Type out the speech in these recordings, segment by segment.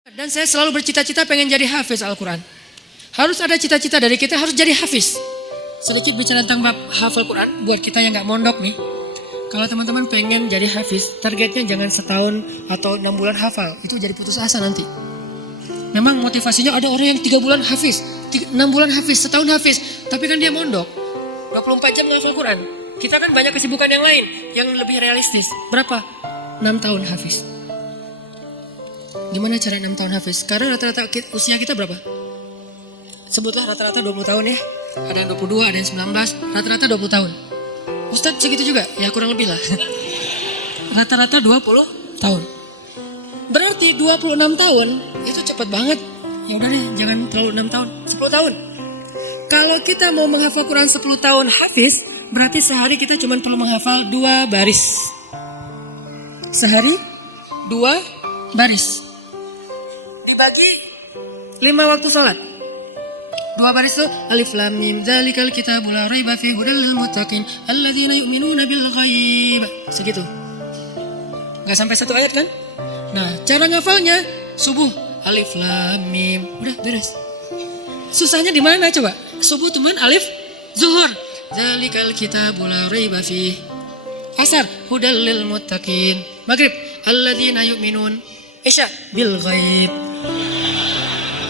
Dan saya selalu bercita-cita pengen jadi hafiz Al-Quran. Harus ada cita-cita dari kita, harus jadi hafiz. Sedikit bicara tentang bab hafal Quran, buat kita yang gak mondok nih. Kalau teman-teman pengen jadi hafiz, targetnya jangan setahun atau 6 bulan hafal. Itu jadi putus asa nanti. Memang motivasinya ada orang yang 3 bulan hafiz, 6 bulan hafiz, setahun hafiz. Tapi kan dia mondok, 24 jam ngafal Quran. Kita kan banyak kesibukan yang lain, yang lebih realistis. Berapa? 6 tahun hafiz. Gimana cara 6 tahun hafiz? Sekarang rata-rata usia kita berapa? Sebutlah rata-rata 20 tahun ya. Ada yang 22, ada yang 19, rata-rata 20 tahun. Ustadz segitu juga? Ya kurang lebih lah. Rata-rata 20 tahun. Berarti 26 tahun itu cepat banget. Ya udah deh, jangan terlalu 6 tahun, 10 tahun. Kalau kita mau menghafal Quran 10 tahun hafiz, berarti sehari kita cuma perlu menghafal 2 baris. Sehari 2 baris. Dibagi 5 waktu sholat. 2 baris itu alif lam mim dzalikal kitabul la raiba fihi hudal lil muttaqin alladzina yu'minuna bil ghaib. Segitu. Enggak sampai 1 ayat kan? Nah, cara ngafalnya subuh alif lam mim. Udah beres. Susahnya di mana coba? Subuh teman alif, zuhur dzalikal kitabul la raiba fihi. Asar hudal lil muttaqin. Maghrib alladzina yu'minun. Isya bil ghaib.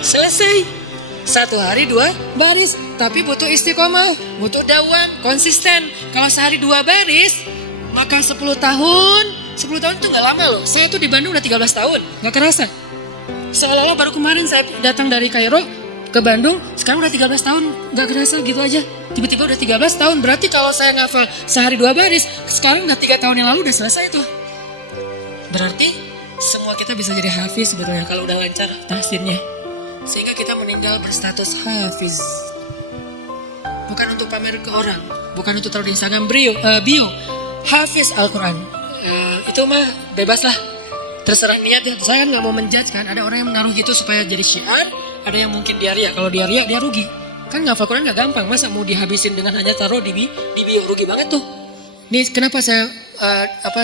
Selesai. 1 hari 2 baris. Tapi butuh istiqomah, butuh dakwah, konsisten. Kalau sehari 2 baris, maka 10 tahun. 10 tahun itu gak lama loh. Saya tuh di Bandung udah 13 tahun, gak kerasa. Seolah-olah baru kemarin saya datang dari Kairo ke Bandung, sekarang udah 13 tahun, gak kerasa gitu aja. Tiba-tiba udah 13 tahun, berarti kalau saya ngafal sehari 2 baris, sekarang udah 3 tahun yang lalu udah selesai tuh. Berarti semua kita bisa jadi hafiz sebetulnya kalau udah lancar tahsinnya. Sehingga kita meninggal berstatus hafiz. Bukan untuk pamer ke orang, bukan untuk taruh di Instagram bio. Hafiz Al-Quran. Itu mah bebas lah. Terserah niat ya. Saya kan gak mau menjudge kan. Ada orang yang menaruh gitu supaya jadi syiar. Ada yang mungkin dia riak. Kalau dia riak dia rugi. Kan ngafal Quran gak gampang. Masa mau dihabisin dengan hanya taruh di bio. Rugi banget tuh. Nih kenapa saya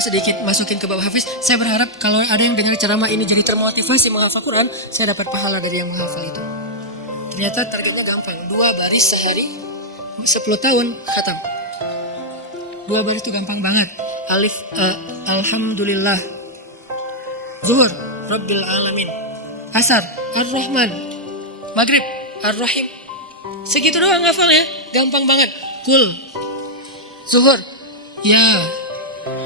sedikit masukin ke bab hafiz. Saya berharap kalau ada yang dengar ceramah ini jadi termotivasi menghafal Quran, saya dapat pahala dari yang menghafal itu. Ternyata targetnya gampang. 2 baris sehari 10 tahun khatam. 2 baris itu gampang banget. Alif alhamdulillah. Zuhur rabbil alamin. Asar ar-rahman. Maghrib ar-rahim. Segitu doang ngafalnya, gampang banget. Kul. Zuhur ya.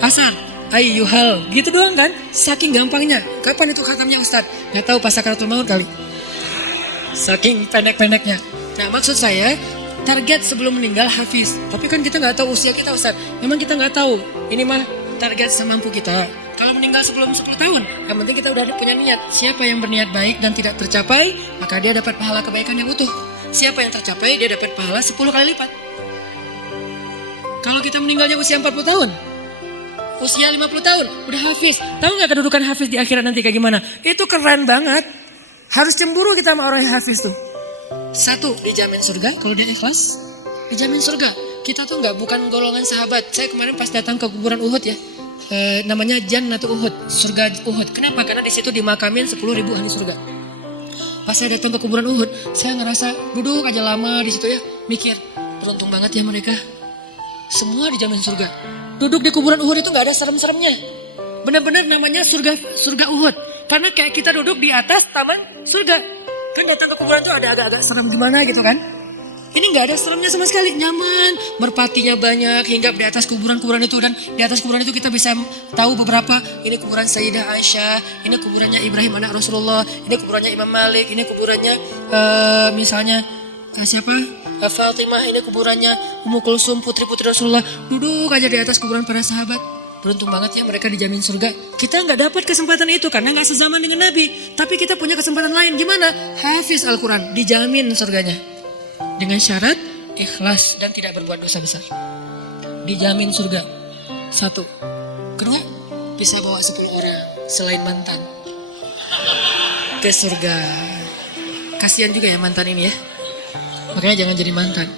Asar, ayyuhal, gitu doang kan? Saking gampangnya. Kapan itu khatamnya Ustadz? Gak tahu pas sakaratul maut kali. Saking pendek-pendeknya. Nah maksud saya, target sebelum meninggal hafiz. Tapi kan kita gak tahu usia kita Ustadz. Memang kita gak tahu. Ini mah target semampu kita. Kalau meninggal sebelum 10 tahun, yang penting kita udah punya niat. Siapa yang berniat baik dan tidak tercapai, maka dia dapat pahala kebaikan yang utuh. Siapa yang tercapai, dia dapat pahala 10 kali lipat. Kalau kita meninggalnya usia 40 tahun, usia 50 tahun, udah hafiz. Tahu gak kedudukan hafiz di akhirat nanti kayak gimana? Itu keren banget. Harus cemburu kita sama orang yang hafiz tuh. 1, dijamin surga kalau dia ikhlas. Dijamin surga. Kita tuh bukan golongan sahabat. Saya kemarin pas datang ke kuburan Uhud ya. Namanya Jannatul Uhud, surga Uhud. Kenapa? Karena di situ dimakamin 10.000 ahli surga. Pas saya datang ke kuburan Uhud, saya ngerasa duduk aja lama di situ ya. Mikir, beruntung banget ya mereka. Semua dijamin surga. Duduk di kuburan Uhud itu gak ada serem-seremnya. Benar-benar namanya surga Uhud. Karena kayak kita duduk di atas taman surga. Kan datang ke kuburan itu ada agak-agak serem gimana gitu kan. Ini gak ada seremnya sama sekali. Nyaman. Merpatinya banyak. Hinggap di atas kuburan-kuburan itu. Dan di atas kuburan itu kita bisa tahu beberapa. Ini kuburan Sayyidah Aisyah. Ini kuburannya Ibrahim anak Rasulullah. Ini kuburannya Imam Malik. Ini kuburannya misalnya siapa? Fatimah. Ini kuburannya Ummu Kulsum, putri-putri Rasulullah. Duduk aja di atas kuburan para sahabat. Beruntung banget ya mereka dijamin surga. Kita gak dapat kesempatan itu karena gak sezaman dengan Nabi. Tapi kita punya kesempatan lain. Gimana? Hafiz Al-Quran. Dijamin surganya. Dengan syarat ikhlas dan tidak berbuat dosa besar. Dijamin surga. 1. Kedua, bisa bawa 10 orang selain mantan ke surga. Kasihan juga ya mantan ini ya. Makanya jangan jadi mantan.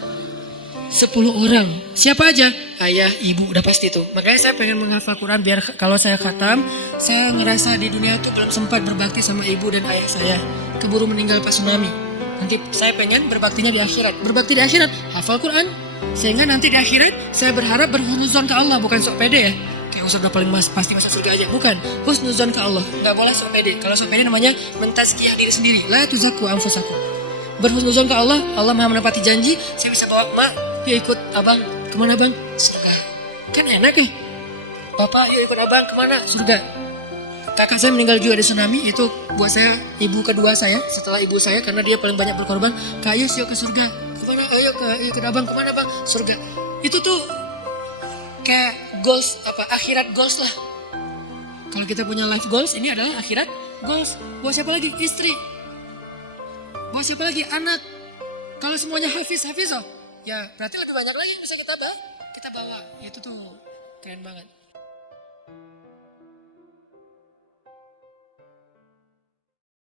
10 orang. Siapa aja? Ayah, ibu, udah pasti tuh. Makanya saya pengen menghafal Quran biar kalau saya khatam, saya ngerasa di dunia itu belum sempat berbakti sama ibu dan ayah saya. Keburu meninggal pas tsunami. Nanti saya pengen berbaktinya di akhirat. Berbakti di akhirat, hafal Quran. Sehingga nanti di akhirat saya berharap berhusnuzon ke Allah, bukan sok pede ya. Kayak udah paling pasti masuk surga aja, bukan. Husnuzon ke Allah, nggak boleh sok pede. Kalau sok pede namanya mentazkiyah diri sendiri. La tuzakku anfusakum. Berhusnuzon ke Allah, Allah maha menepati janji. Saya bisa bawa emak, yuk ikut abang. Kemana bang? Surga. Kan enak ya. Bapak yuk ikut abang kemana? Surga. Kakak saya meninggal juga di tsunami. Itu buat saya ibu kedua saya setelah ibu saya, karena dia paling banyak berkorban. Kak Ayus yuk ke surga. Kemana? Ayo ke abang kemana bang? Surga. Itu tuh kayak goals, akhirat goals lah. Kalau kita punya life goals, ini adalah akhirat goals. Buat siapa lagi? Istri. Buat siapa lagi? Anak. Kalau semuanya hafiz oh, ya berarti lebih banyak lagi yang bisa kita bawa. Itu tuh keren banget.